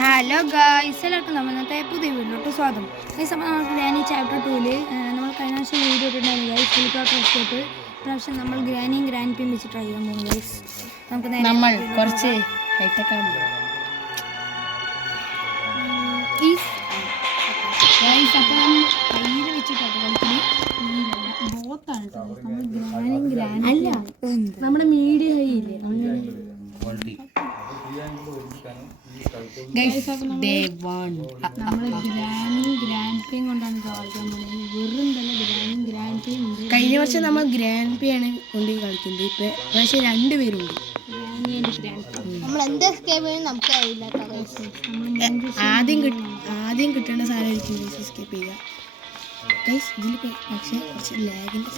Hello guys, എല്ലാവർക്കും ഇന്നത്തെ പുതിയ വീഡിയോട്ട് സ്വാഗതം. ഗൈസ്, അപ്പോൾ നമുക്ക് ഗ്രാനി ചാപ്റ്റർ 2 നമ്മൾ കഴിഞ്ഞ വർഷം വീഡിയോ ഇട്ടിട്ടുണ്ടായിരുന്നു ഗൈസ്. Helicopter escape. ഇപ്രാവശ്യം നമ്മൾ ഗ്രാനിയും ഗ്രാൻഡ് പിയും വെച്ച് ട്രൈ ചെയ്യാൻ പോകും ഗൈസ്. നമുക്ക് നമ്മൾ കുറച്ച് ഹൈടെക് ആണ്. ഗൈസ്, അപ്പം കയ്യിൽ വെച്ചിട്ടാണ് കളിക്കുന്നത്. ബോത്താണ് നമ്മൾ ഗ്രാനിയും ഗ്രാൻഡ് അല്ല, നമ്മുടെ മീഡിയം ഹൈ ഇല്ലേ അങ്ങനെ. കഴിഞ്ഞ വർഷം നമ്മൾ ഗ്രാൻഡ് പി ആണ് കൊണ്ട് കളിക്കുന്നത്. ഇപ്പൊ പക്ഷെ രണ്ടുപേരുണ്ട്. ആദ്യം കിട്ടേണ്ട സാധനം എസ്കേപ്പ് ചെയ്യുക. ഇതിൽ പക്ഷേ കുറച്ച് ലാഗിന്റെ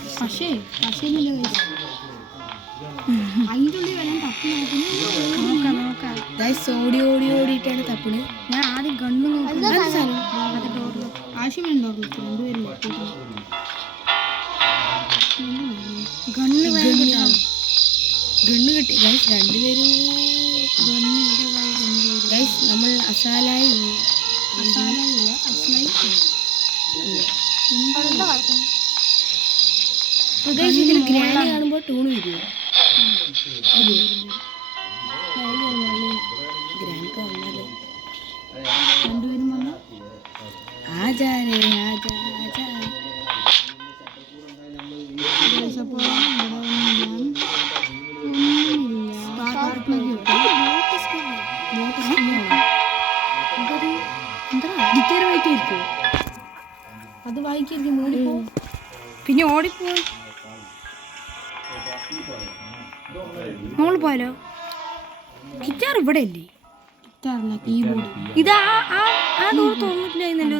ഓടി ഓടി ഓടിയിട്ടാണ് തപ്പിണ്. ഞാൻ ആദ്യം ഗണ്ണ് ആവശ്യമുണ്ടോ ഗണ്ണ് കിട്ടി ഗൈസ്. രണ്ടുപേരും ഗൈസ് നമ്മൾ അസാലായി ഇതിൽ ഗ്രാനി കാണുമ്പോൾ ടൂണ് വരുമോ? ഗ്രാൻഡ് വന്നാലോ രണ്ടുപേരും വന്നു. ആചാരേ അത് വായിക്കും ഓടിപ്പോ, പിന്നെ ഓടിപ്പോ. മോള് പോയാലോ? ഗിറ്റാർ ഇവിടെ അല്ലേ? ഗിറ്റാറില്ല, കീബോർഡ്. ഇത് ആ ഡോർ തോന്നിട്ടില്ലായിരുന്നല്ലോ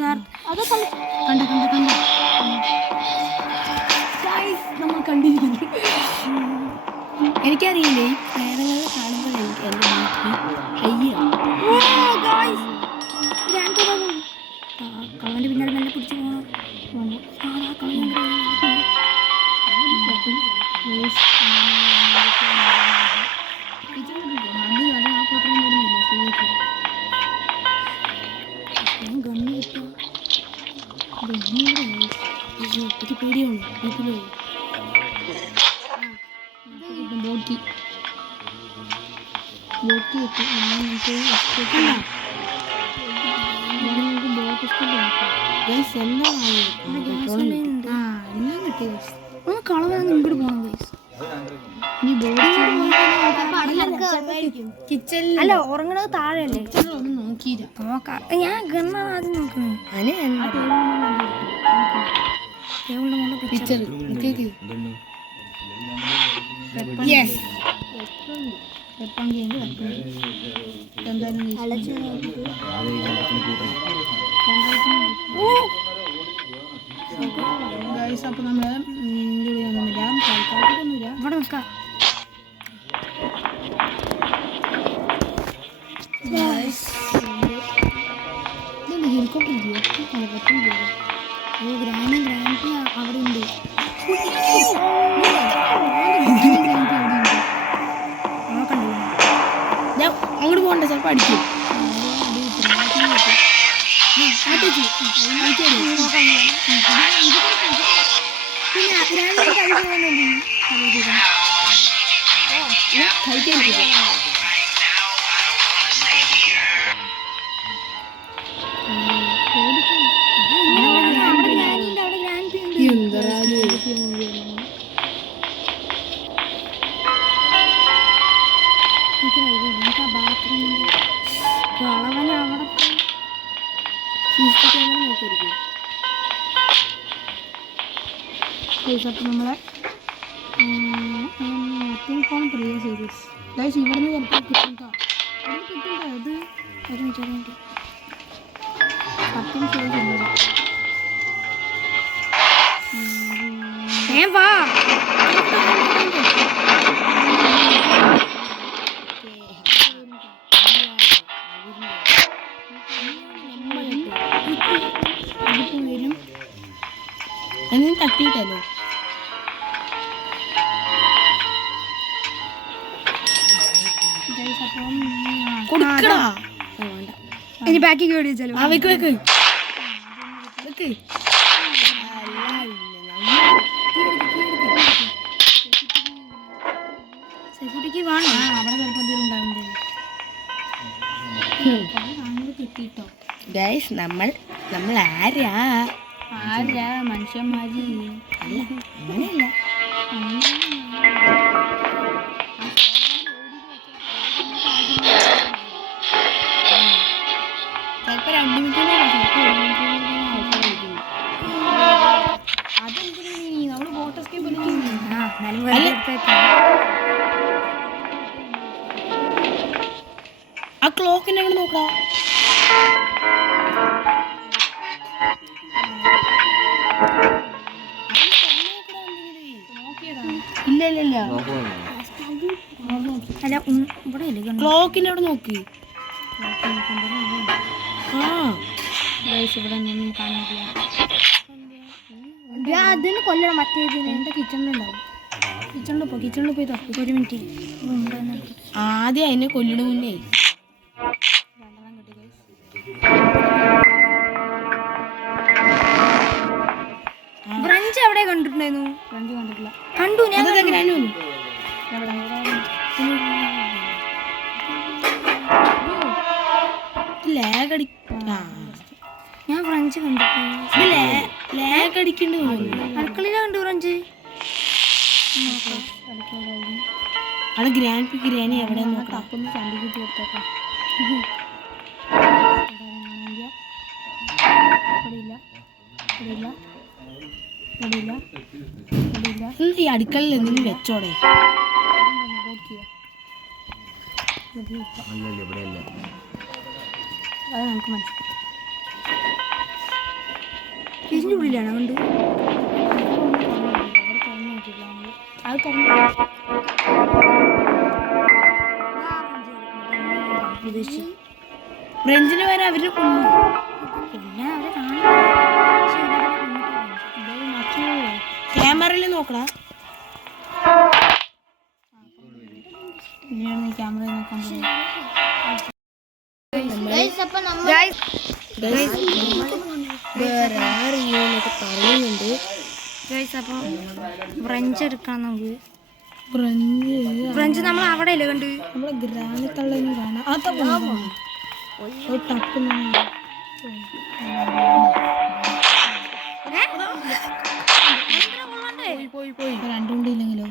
നമ്മൾ കണ്ടിരിക്കുന്നു. എനിക്കറിയില്ലേ, ഈ പ്രേതങ്ങൾ കാണുമ്പോൾ എനിക്ക് എൻ്റെ കളവൻ്റെ പിന്നാലെ നല്ല പിടിച്ചു പോകണം. പേടിയാണ് കളവാണ് ഇങ്ങോട്ട് പോകണം ഗൈസ്. കിച്ചണിൽ അല്ല, ഉറങ്ങണത് താഴെയല്ലേ? ഒന്ന് നോക്കിയില്ല, നോക്കാം. ഞാൻ ഗണ്ണാണ് ആദ്യം നോക്കുന്നത്. ടേബിളിന്റെ മുകളിൽ പിക്ചർ അപ്പൊ നമ്മള് ഇവിടെ നിൽക്കാം. ഹെലികോപ്റ്റർ ഗ്രാൻഡ് അവിടെ ഉണ്ട്. അങ്ങോട്ട് പോകണ്ട, ചിലപ്പോൾ അടിക്കും. അപ്പം നമ്മളെ ഫോൺ പ്രിയ സീരീസ് ഗൈസ് ഇവിടുന്ന് ചിലപ്പോൾ കിട്ടും. ഇത് സത്യം ചെയ്തില്ല. വാ വരും. എന്നും തട്ടിയിട്ടല്ലോ. കൊടുക്കടാ. വേണ്ട. ഇനി ബാക്കിക്ക് വേണ്ടി വെച്ചാലോ? ആ വെക്ക് വെക്ക് വെക്ക്. സെക്യൂരിറ്റിക്ക് വേണം. അവിടെ ചിലപ്പോൾ എന്തെങ്കിലും ഉണ്ടാവില്ലേ. കിട്ടിട്ടോ ഗൈസ്. നമ്മൾ ആരാ? മനുഷ്യന്മാര് അല്ല, അങ്ങനെയല്ല. ചിലപ്പോ 2 മിനിറ്റ് അതെന്തിനാ നമ്മള് ബോട്ട് എസ്കേപ്പ് ആ ക്ലോക്കിനെ അങ്ങോട്ട് നോക്കാം. ഇല്ല അല്ല ഇവിടെ ഇല്ല. ക്ലോക്കിനെ അവിടെ നോക്കി. ഇവിടെ ഒന്നും കാണില്ല. അതിന് കൊല്ലണം. മറ്റേതിന് എൻ്റെ കിച്ചണിലുണ്ടാവും. കിച്ചണിൽ പോയി തപ്പി. 1 മിനിറ്റ്. ആദ്യം അതിനെ കൊല്ലണ മുന്നേ ബ്രഞ്ച് എവിടെ കണ്ടിട്ടുണ്ടായിരുന്നു? ബ്രഞ്ച് കണ്ടിട്ടില്ല. കണ്ടു ഞാൻ. ഞാൻ ഫ്രഞ്ച് കണ്ടിട്ടുണ്ട്. ലാഗ് അടിക്കണ്ട്. അടുക്കളയിലാ കണ്ടു ഫ്രഞ്ച്. അവിടെ ഗ്രാനി എവിടെ നോക്കാം. തപ്പൊന്ന് ചണ്ടിക്കിട്ട് കൊടുത്തേക്കാം. ഈ അടുക്കളയിൽ എന്തെങ്കിലും വെച്ചോടെ. അത് നമുക്ക് മനസ്സിലാക്കാം. ഇതിൻ്റെ ഉള്ളിലാണ് കണ്ട്. അത് ഫ്രഞ്ചിന് വരെ അവര് കൊന്നു. പിന്നെ അവരെ കാണാൻ ക്യാമറയിൽ നോക്കടാ. പിന്നെയാണ് ക്യാമറ നോക്കാൻ പോകുന്നത്. പറയുന്നുണ്ട്. അപ്പോൾ ഫ്രഞ്ച് എടുക്കണം നമുക്ക്. ഫ്രഞ്ച് നമ്മൾ അവിടെ ഇല്ല കണ്ട്. നമ്മളെ ഗ്രാനി തള്ളൊന്നും കാണാം. പോയി 2 മിനിറ്റ് ഇല്ലെങ്കിലോ.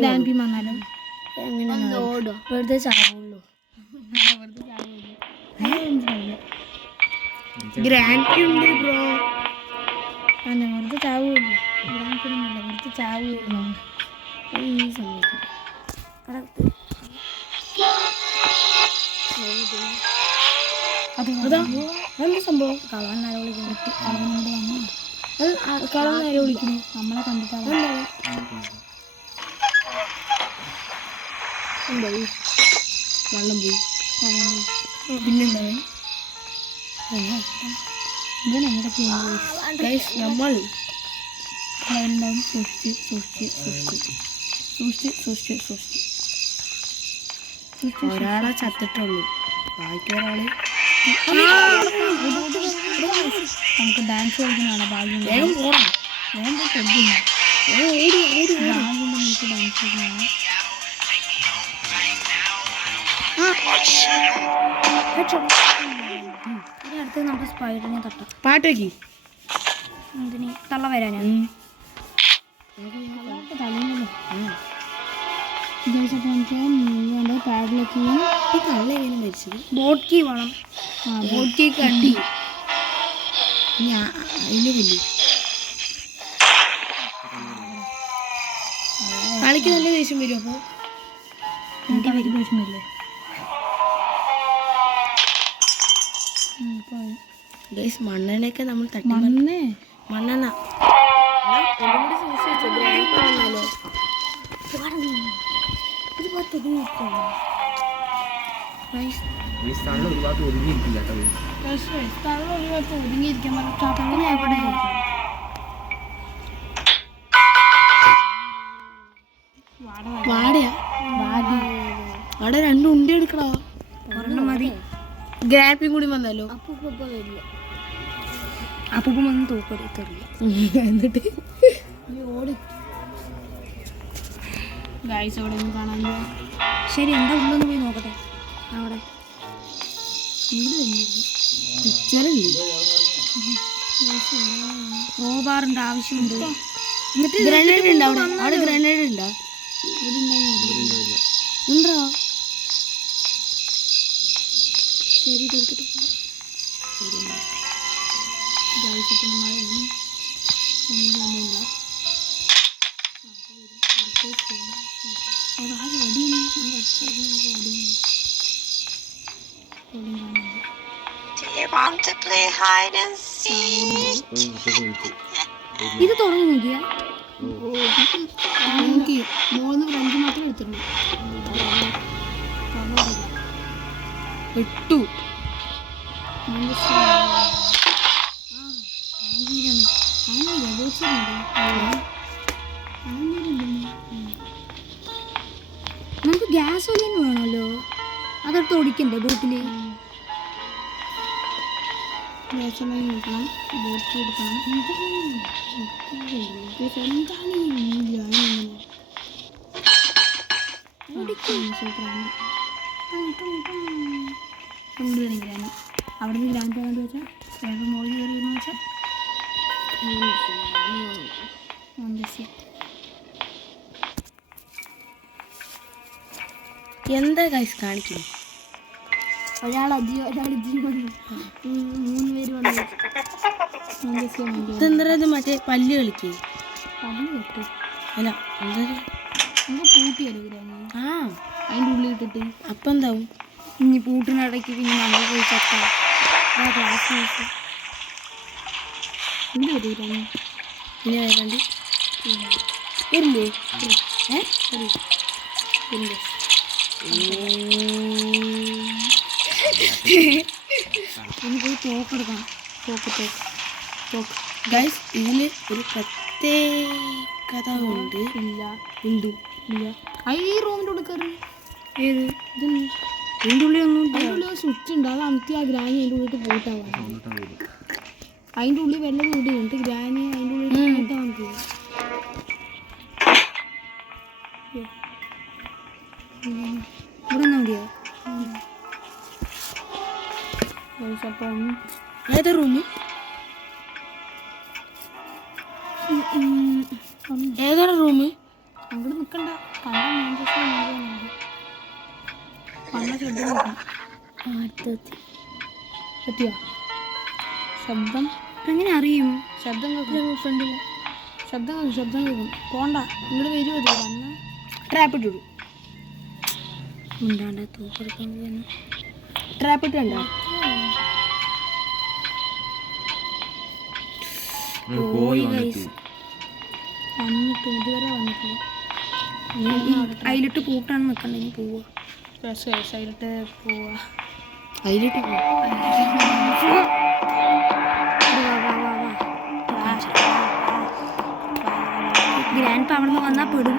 ഗ്രാൻഡ് വന്നാലും വെറുതെ ചാവുള്ളൂ. ഗ്രാൻഡ് ഉണ്ട് ബ്രോ. വെറുതെ ചാവുള്ളൂ. വെറുതെ ചാവുള്ളൂ. എന്ത് സംഭവം? കളവൻ നേരെ വിളിക്കുന്നു. കളം നേരെ വിളിക്കുന്നു. നമ്മളെ കണ്ടിട്ടാണ്. വെള്ളം പോയി. പിന്നെന്താ നമ്മൾ ഒരാളെ ചത്തിട്ടുള്ളൂ. ബാക്കി ഒരാള് നമുക്ക് ഡാൻസ് കളിക്കുന്നതാണ് ഭാഗ്യം. വേഗം പോകണം. നമുക്ക് ഡാൻസ് കളിക്കുന്നതാണ്. ഇനി അടുത്ത് നമുക്ക് സ്പൈഡറിനെ തട്ടാം. പാട്ട് വെക്കി. എന്തിന് തള്ള വരാനാണ്. ബോട്ട് കീ വേണം. ബോട്ട് കീ കണ്ടി. അതിന് വലിയ കളിക്ക് നല്ല ദേഷ്യം വരും. അപ്പോൾ എനിക്ക് വലിയ പ്രശ്നമില്ലേ. മണ്ണെണ്ണയൊക്കെ നമ്മൾ തട്ടി. മണ്ണെണ്ണ ഒതുങ്ങിയിരിക്കാൻ എവിടെ വാടയാ വാട രണ്ടും ഉണ്ടി എടുക്കടാ. ഒരെണ്ണം മതി. ഗ്രാൻഡ്പിയും കൂടി വന്നല്ലോ. അപ്പം വന്ന് തോക്കെടുത്തറിയ എന്നിട്ട് ഗൈസ് അവിടെ ഒന്നും കാണാൻ. ശരി, എന്താ ഉള്ളൊന്ന് പോയി നോക്കട്ടെ. അവിടെ പിക്ചറില്ലേ? റോബാറിന്റെ ആവശ്യമുണ്ട്. എന്നിട്ട് ഗ്രനേഡ് ഉണ്ടോ അവിടെ? ഗ്രനേഡ് ഉണ്ടോ? ഉണ്ടോ? ശരി, തീർത്തിട്ട് ഇത് തുറന്നു നോക്കിയാ എനിക്ക് 3 ഫ്രഞ്ച് മാത്രം എടുത്തിട്ടുണ്ട്. 8 നമുക്ക് ഗ്യാസ് ഒലിയും വേണമല്ലോ. അതെടുത്ത് ഓടിക്കണ്ടേ ബോട്ടില്? നോക്കണം, ബോട്ട് എടുക്കണം. സൂപ്പറാണ്. കൊണ്ടുവരാൻ അവിടുന്ന് ഗ്രാൻഡ് പോകാണ്ട് വെച്ചാൽ വേറെ മോളിൽ കയറി എന്ന് വെച്ചാൽ എന്താ ഗൈസ് കാണിക്കുന്നു? ഒരാൾ അജിയോ, ഒരാൾ ജീവൻ, 3 പേര് വന്നു. ഇതെന്താ ഇത്? മറ്റേ പല്ല് കളിക്കേ? പല്ല് കെട്ട് അല്ല, എന്താ നമുക്ക് പൂട്ടിയല്ലോ ഗ്രാനി. ആ അതിൻ്റെ ഉള്ളിൽ ഇട്ടിട്ട് അപ്പം എന്താവും? ഇനി പൂട്ടിനിടയ്ക്ക് പിന്നെ നമ്മൾ പോയി ചത്ത ക്ലാസ് എന്ത് വരും ഗ്രാനി? പിന്നെ വരാണ്ട് വരില്ലേ? ഇല്ലേ ഇനി പോയി തോക്കെടുക്കണം. തോക്ക് ഗൈസ് ഇതിൽ ഒരു പ്രത്യേകത ഉണ്ട്. ഇല്ല ഉണ്ട് ഇല്ല. ഈ റൂമിൻ്റെ ഉള്ളിൽ കയറി. ഏത് ഇതൊന്നും ഇതിൻ്റെ ഉള്ളിലൊന്നും അതിൻ്റെ ഉള്ളിൽ സ്വിച്ച് ഉണ്ട്. അത് അമുത്തി ആ ഗ്രാനി അതിൻ്റെ ഉള്ളിട്ട് പോയിട്ടാവാം. അതിൻ്റെ ഉള്ളിൽ വെള്ളം കൂടി ഉണ്ട്. ഗ്രാനി അതിൻ്റെ ഉള്ളിൽ പോയിട്ടാ നമുക്ക്. ഇവിടെ മതിയോ? അപ്പം ഏതാ റൂമ്? ഏതാണ് റൂമ്? അങ്ങോട്ട് നിൽക്കണ്ട. പറ്റിയോ? ശബ്ദം എങ്ങനെ അറിയും? ശബ്ദം കേൾക്കും. ഫ്രണ്ടിൽ ശബ്ദം കേൾക്കും. പോണ്ട, ഇങ്ങോട്ട് വരുമോ? അത് വന്ന ട്രാപ്പ് ഇട്ടിടും. ഉണ്ടാണ്ട് തോക്കെടുക്കാൻ പോകുന്നു. ട്രാപ്പ് ഇട്ടുണ്ടോ? വന്നിട്ട് ഇതുവരെ വന്നിട്ടില്ല. അതിലിട്ട് പൂട്ടാണ് നിൽക്കണ്ടെങ്കിൽ പോവുക. അതിലിട്ട് പോവാ. അതിലിട്ട് ഗ്രാൻഡ് അവിടെ നിന്ന് വന്നാൽ പെടും.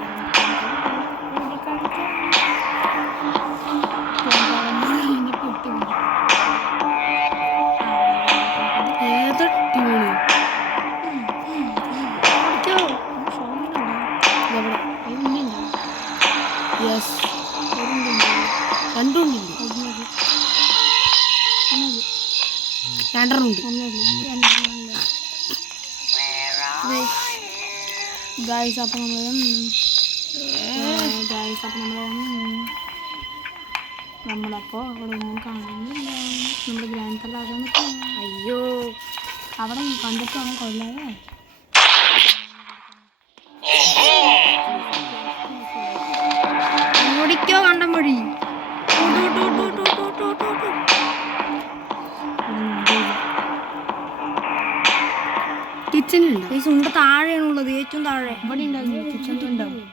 ഗായ്സ് അപ്പം നമ്മളപ്പോൾ അവിടെ ഒന്നും കാണുന്നില്ല. നമ്മുടെ ഗ്രാൻഡ് ഫാദർ അയ്യോ, അവിടെ കണ്ടിട്ട് അവൻ കൊല്ലാതെ. ഓടിക്കോ കണ്ടം വഴി. കിച്ചണിലുണ്ടോ? ഈ സുണ്ട താഴെയാണുള്ളത്, ഏറ്റവും താഴെ. ഇവിടെ ഉണ്ടാവും, കിച്ചണിൽ ഉണ്ടാവും.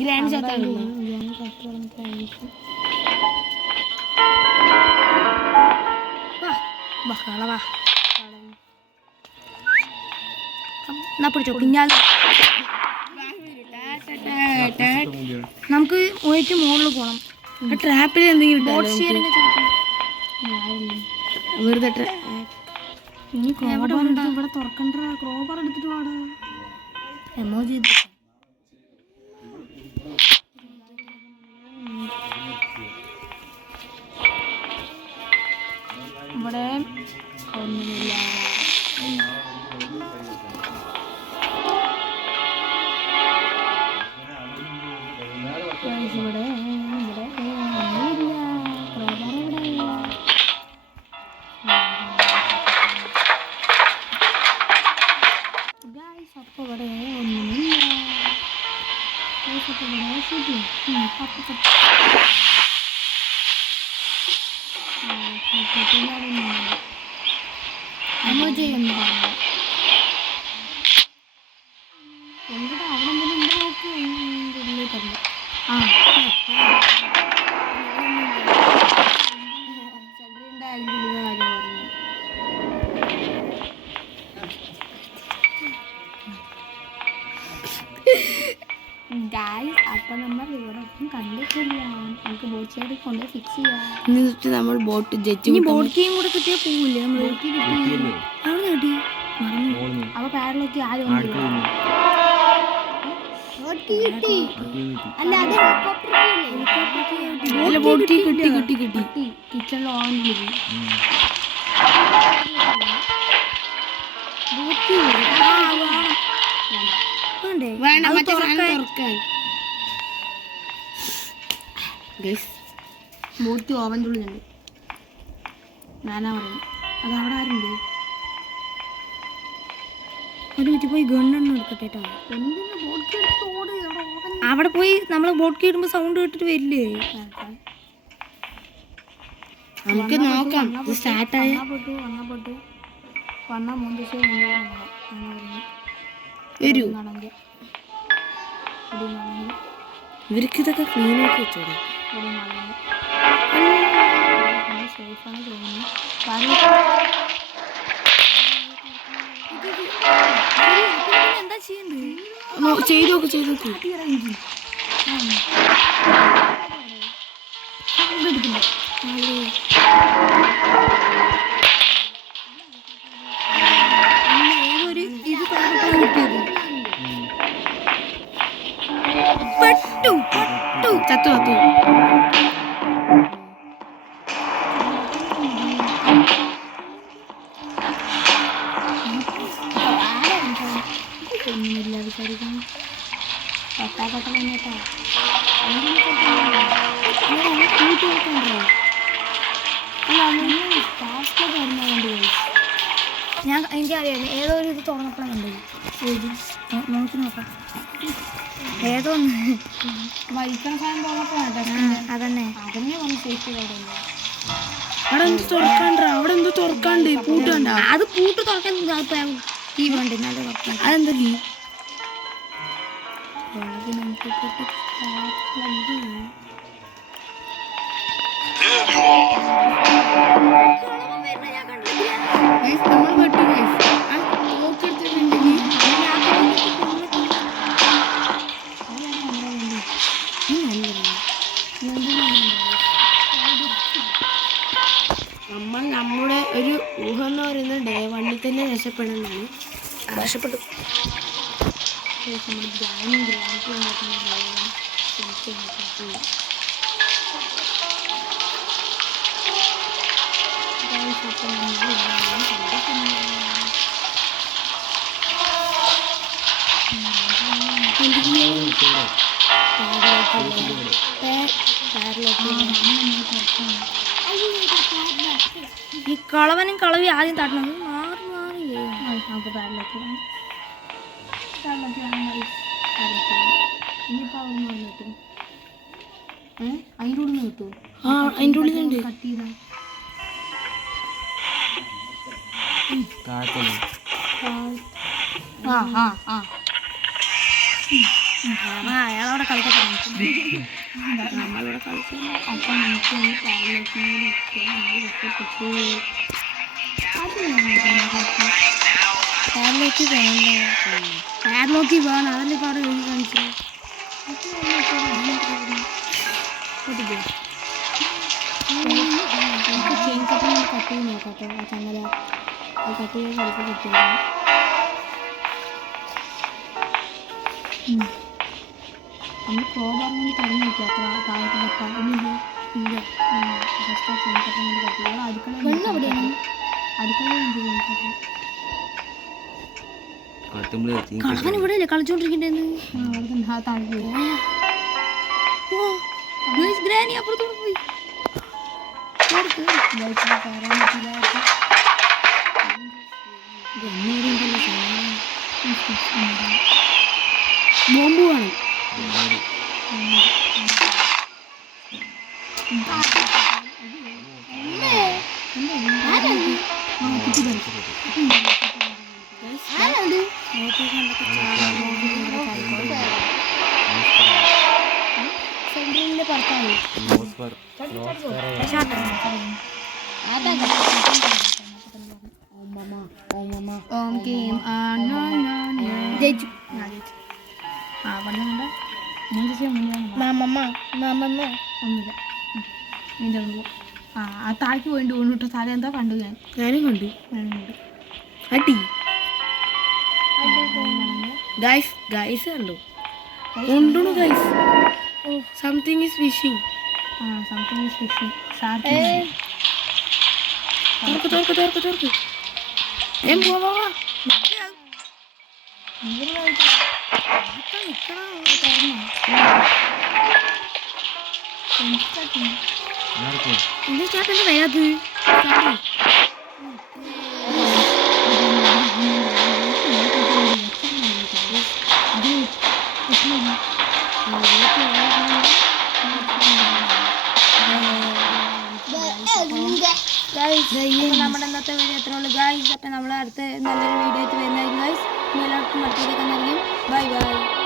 ഗ്രാൻഡ് ചത്താണോ? വാ, വാ. എന്നാ പിടിച്ചോ കുഞ്ഞാൽ. നമുക്ക് പോയിട്ട് മുകളിൽ പോകണം. ട്രാപ്പിൽ എന്തെങ്കിലും ബോട്ട് ഷിയറിംഗ് വെറുതെ ഇവിടെ തുറക്കണ്ട. ക്രോബർ എടുത്തിട്ട് പാടാ എമോ ചെയ്ത് ഇവിടെ ഒന്നുമില്ല. ഇവിടെ ഇവിടെ ഒന്നുമില്ല. ക്രോബർ ഇവിടെ ഗായ്സ്. അപ്പോൾ ഇവിടെ ഒന്നുമില്ല. അപ്പോൾ ഇവിടെ ശരി എമോജി എന്ന് പറഞ്ഞു. എവിടെ അവിടെ എന്തെങ്കിലും നോക്ക് ഉള്ളിൽ ആ ചന്ദ്രൻ്റെ അതിൻ്റെ ഉള്ളിലെ കാര്യം പറഞ്ഞു. ഗായ്സ് അപ്പം നമ്മൾ ഇവിടെ ഒന്നും കണ്ടിട്ടില്ല. നമുക്ക് ബോട്ട് സൈഡിൽ കൊണ്ട് ഫിക്സ് ചെയ്യാം. എന്നിട്ട് നമ്മൾ ബോട്ട് ജഡ്ജി ബോട്ട് കീയും കൂടെ കിട്ടിയാൽ പോവില്ലേ നമ്മൾ? ബോട്ട് കീ കിട്ടി. അവിടെ കിട്ടി അപ്പൊ പാരലൊക്കെ ആരും അല്ല അത് ബോട്ട് കീ കിട്ടി കിട്ടി കിട്ടി. കിച്ചണിൽ ഓൺ ചെയ്തു. ബോട്ട് കീ വേണ്ട മറ്റേ തുറക്കാൻ. ബോട്ട് ഓവൻ്റെ ഉള്ളിലുണ്ട്. ഞാനാ പറയുന്നത്. അത് അവിടെ ആരുണ്ട്? ഒരു മിനിറ്റ് പോയി ഗണ്ണെണ്ണം എടുക്കട്ടെ കേട്ടോ. എന്തിനാ ബോട്ട് കീ എടുത്ത് ഓട്? അവിടെ പോയി നമ്മൾ ബോട്ട് കീ ഇടുമ്പോൾ സൗണ്ട് കേട്ടിട്ട് വരില്ലേ? നമുക്ക് നോക്കാം. സ്റ്റാർട്ടായ വന്നാൽ 3 ദിവസം വരൂ. ഇവർക്ക് ഇതൊക്കെ ക്ലീൻ ആക്കി വെച്ചോളൂ. സേഫാണ് തോന്നുന്നു. എന്താ ചെയ്യണ്ടേ? ചെയ്തു നോക്ക് ചെയ്തു നോക്ക്. ഏതൊരു ഇത് കിട്ടിയത് പെട്ടു പെട്ടു ചത്തു ചത്തു. ഒന്നുമില്ല വിചാരിക്കണം. പട്ടാപ്പട്ട കേട്ടോ. ഞാൻ എനിക്കറിയാം ഏതോ ഒരു ഇത് തുറന്നപ്പോഴാണ് കണ്ടത്. നോക്കി നോക്കാം. ഏതോ ഒന്ന് വഹിക്കണ സാധനം തുറന്നപ്പോഴാണ്. അതന്നെ അതന്നെ ഒന്ന് സേഫ്റ്റി കാര്യമില്ല. അവിടെ എന്ത് തുറക്കാണ്ട? അവിടെ എന്തോ തുറക്കാണ്ട് പൂട്ട് കണ്ട. അത് പൂട്ട് തുറക്കാൻ ഈ വേണ്ടി നല്ല തുറക്കാൻ. അതെന്താ കീ? നമ്മൾ വെട്ടു നോക്കിയെടുത്തിട്ടുണ്ടെങ്കിൽ നമ്മൾ നമ്മുടെ ഒരു ഊഹം എന്ന് പറയുന്നത് ഡേ 1 തന്നെ രക്ഷപ്പെടണമെന്നാണ്. രക്ഷപ്പെട്ടു. ഈ കളവനും കളവി ആദ്യം തട്ടണത് മാറി മാറി നമുക്ക് പാരലൊക്കെ ഇനിയിപ്പോൾ അവിടെ നിന്ന് കിട്ടും. അതിൻ്റെ ഉള്ളിൽ നിന്ന് കിട്ടുമോ? ആ അതിൻ്റെ ഉള്ളിലുണ്ട്. കട്ട് ചെയ്താൽ അയാളവിടെ കളിക്കട്ടെ. നമ്മളിവിടെ കളിച്ചാൽ അപ്പം നമുക്ക് ഈ പാലിലേക്ക് അത് എയർലോക്ക് വേണ്ട, എയർലോക്ക് വേണം, അതല്ലേ ഇപ്പോൾ അവിടെ എഴുതി കാണിച്ചത്. ചെയിൻ കട്ട് കട്ട് ചെയ്ത് നോക്കാട്ടോ. ആ ചങ്ങല അത് കട്ട് ചെയ്ത് ചിലപ്പോൾ കിട്ടിയത്. നമ്മൾ ക്രോബാർ കൊണ്ട് തുറന്നു നോക്കി അത്ര താഴത്തെ വെക്കാം. ഇല്ല ഫസ്റ്റ് ചെയിൻ കട്ട് കൊണ്ട് കട്ട് ചെയ്യുക. അടുക്കള അടുക്കള കളവൻ ഇവിടെ അല്ലേ കളിച്ചോണ്ടിരിക്കണ്ടേന്ന്. ഗ്രാനി അപ്പുറത്തോട്ട് പോയി. ബോംബ് വേണം. സെൻട്രലിന്റെ പുറത്താണ്. ജയിച്ചു. ആ പറഞ്ഞ ഒന്നുമില്ല. നിന്റെ ആ താഴേക്ക് പോയിട്ട് വീണിട്ടോ. താഴെ എന്താ കണ്ടു ഞാനും കണ്ടു. അടി ഗൈസ് ഗൈസ് കണ്ടു ഉണ്ടോ guys? Something is fishing. Something is fishing. തോർക്ക് എന്റെ ചേട്ടൻ്റെ വരാത്. നമ്മുടെ ഇന്നത്തെ വീഡിയോ എത്ര ഉള്ളു ഗൈസ്. അപ്പം നമ്മൾ അടുത്ത നല്ലൊരു വീഡിയോ ആയിട്ട് വരുന്നതായിരിക്കും ഗൈസ്. എല്ലാവർക്കും മറ്റൊരു ബൈ ബൈ.